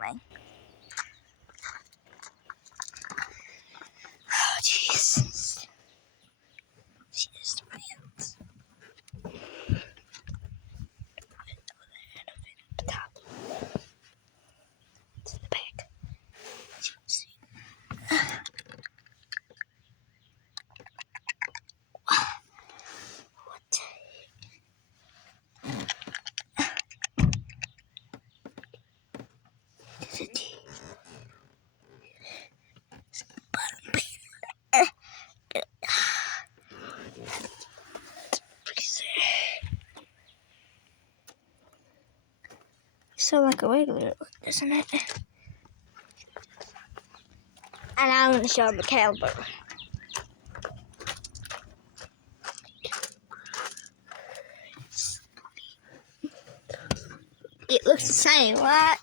me. Oh, Jesus. Jesus, fans. The top. To the back. What? So like a regular look, doesn't it? And I'm going to show him the caliber. It looks the same, right?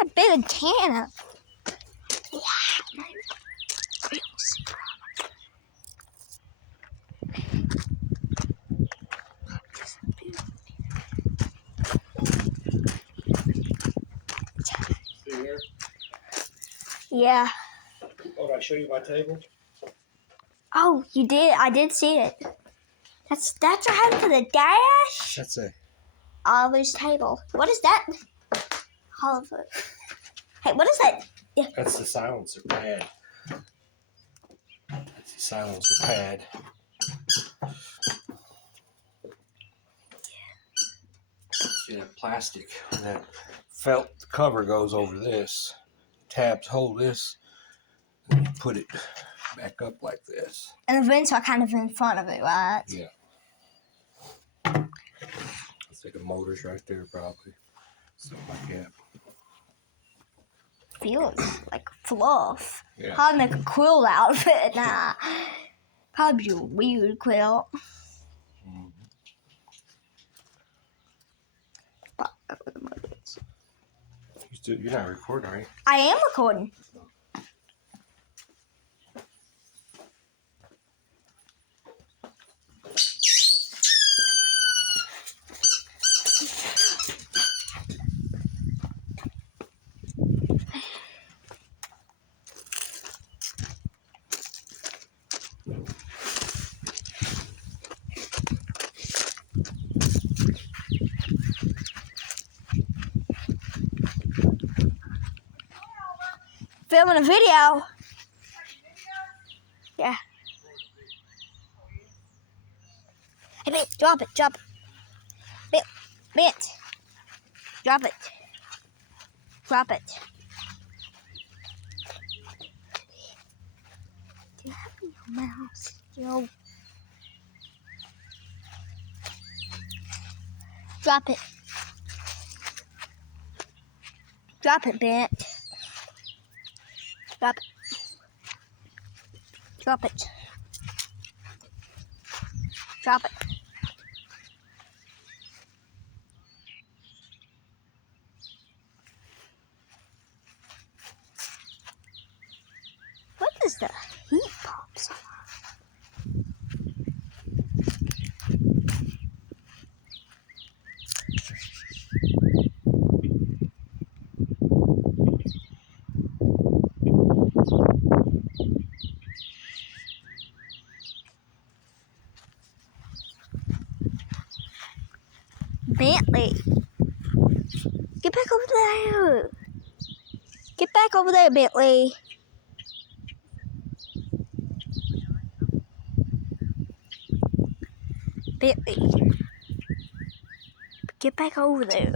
A big antenna. Wow. See here? Yeah. Oh, did I show you my table? Oh, you did. I did see it. That's what happened to the dash. That's a Oliver's table. What is that? Oliver. Hey, what is that? Yeah. That's the silencer pad. That's the silencer pad. See that plastic, that felt cover goes over this. Tabs hold this, and you put it back up like this. And the vents are kind of in front of it, right? Yeah. Let's take a motor's right there, probably. Something like that. Feels like fluff. Yeah. Probably make a quilt outfit. Nah. Probably be a weird quilt. Mm-hmm. You're not recording, are you? I am recording. Filming a video. Yeah. Hey, Bit, drop it. Bit. Drop it. Drop it. Do you have your mouse? Yo. Drop it. Drop it, Bit. Drop it. Drop it. Drop it. What is the heat pumps? Bentley. Get back over there. Get back over there, Bentley. Bentley. Get back over there.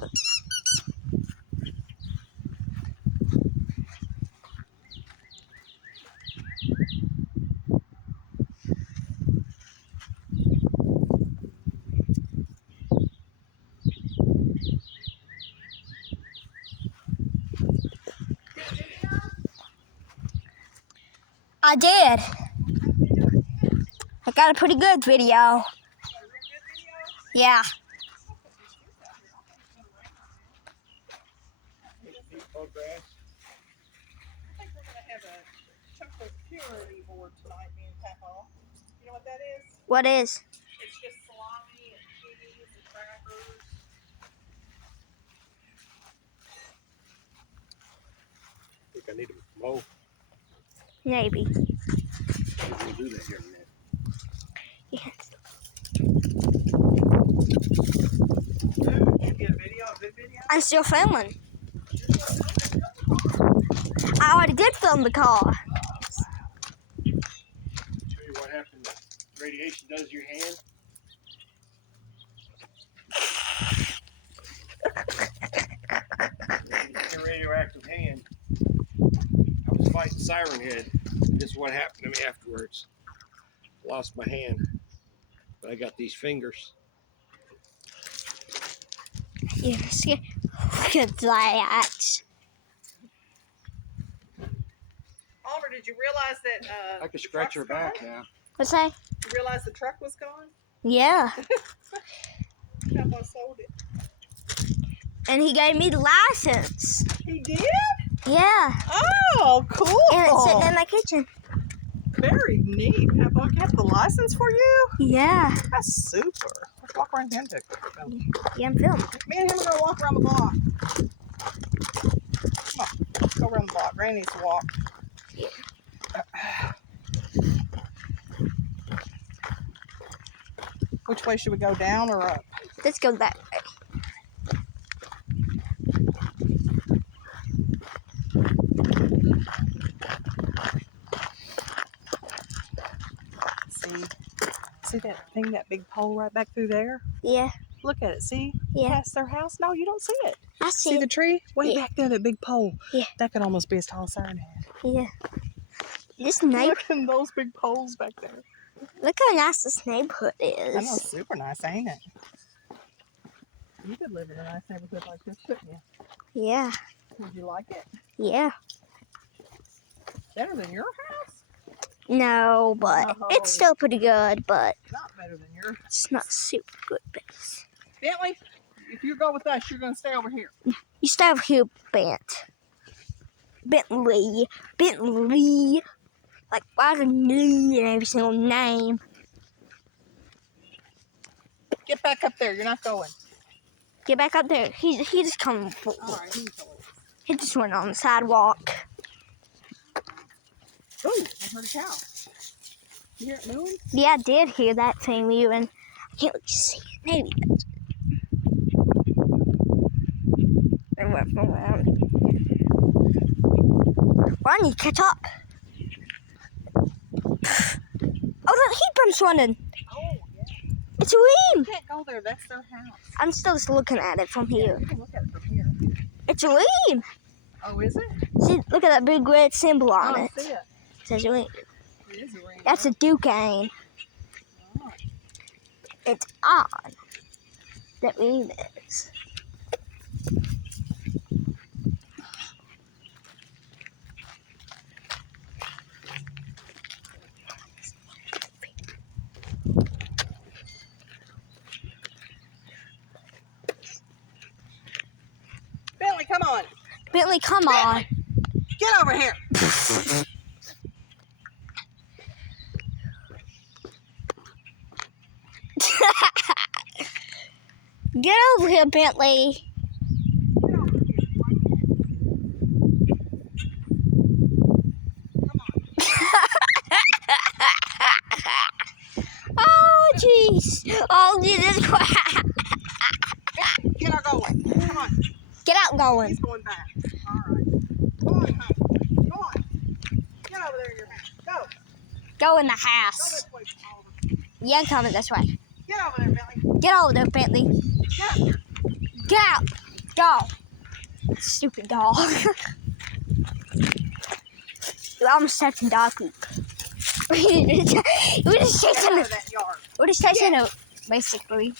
I did. I got a pretty good video. Yeah. I think we're gonna have a chocolate purity board tonight, me and Papa. You know what that is? What is? It's just salami and cheese and crackers. I think I need to mow. Maybe. We'll do that here in a minute. Yes. Did you get a video? A good video? I'm still filming. I already did film the car. Show you what happened. Radiation does to your hand. Your radioactive hand. I was fighting Siren Head. This is what happened to me afterwards. Lost my hand, but I got these fingers. Yes. Look at that. Oliver, did you realize that I could scratch her back now. What's that? You realize the truck was gone? Yeah. Papa sold it. And he gave me the license. He did? Yeah. Oh, cool. And it's sitting in my kitchen. Very neat. Papa kept the license for you? Yeah. That's super. Let's walk around and take it. Yeah, I'm filming. Me and him are gonna walk around the block. Come on, let's go around the block. Granny needs to walk. Yeah. Which way should we go, down or up? Let's go that way. See that thing, that big pole right back through there? Yeah. Look at it, see? Yeah. Past their house? No, you don't see it. I See see the it. tree? Way Yeah. back there, that big pole. Yeah. That could almost be as tall as Siren Head. Yeah. This neighbor. Look at those big poles back there. Look how nice this neighborhood I know, is. super nice, ain't it? You could live in a nice neighborhood like this, couldn't you? Yeah. Would you like it? Yeah. Better than your house? No, but No. it's still pretty good, but Not better than your house. it's not super good. Bentley, if you go with us, you're going to stay over here. You stay over here, Bentley. Like, why the knee in every single name? Get back up there. You're not going. Get back up there. He just coming forward. All right, he's going. He just went on the sidewalk. Ooh, I heard a cow. You hear it moving? Yeah, I did hear that thing moving. I can't really see it. Maybe it's... It went around. Well, I need to catch up. Oh, the heat pump's running. Oh, yeah. It's a ream. You can't go there. That's their house. I'm still just looking at it from here. You can look at it from here. It's a ream. Oh, is it? See, look at that big red symbol on I it. see it. It says ream. It is a ring. That's a Duquesne. Oh. It's odd that ream is. Bentley, come on. Bentley, come on. Get over here. Get over here, Bentley. Get over here. Oh, jeez. Oh, Jesus Christ. Get her going. Come on. Get out going. He's going back. All right. Come on, honey. Come on. Get over there in your house. Go. Go in the Go house. this way, Oliver. Yeah, I'm coming this way. Get over there, Bentley. Get over there, Bentley. Get up here. Get out. Go. Stupid dog. You almost stepped in dog poop. We're just Get chasing out it. of that yard. We're just chasing it, basically.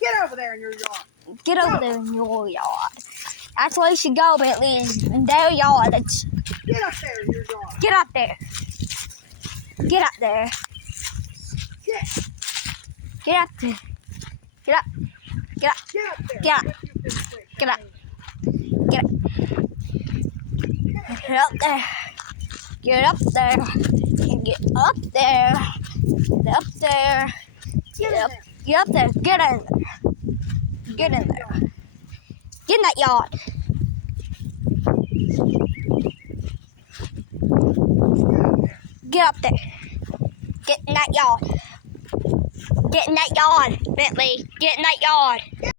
Get over there in your yard. Get over there in your yard. That's where you should go, Bentley, is in their yard. Get up there in your yard. Get up there. Get up there. Get up there. Get up. Get up. Get up there. Get up. If you've been quick. Get up. Get up. Get up there. Get up there. Get up there. Get up there. Get up. Get up there. Get in there. Get in there. Get in that yard. Get up there. Get in that yard. Get in that yard, Bentley. Get in that yard.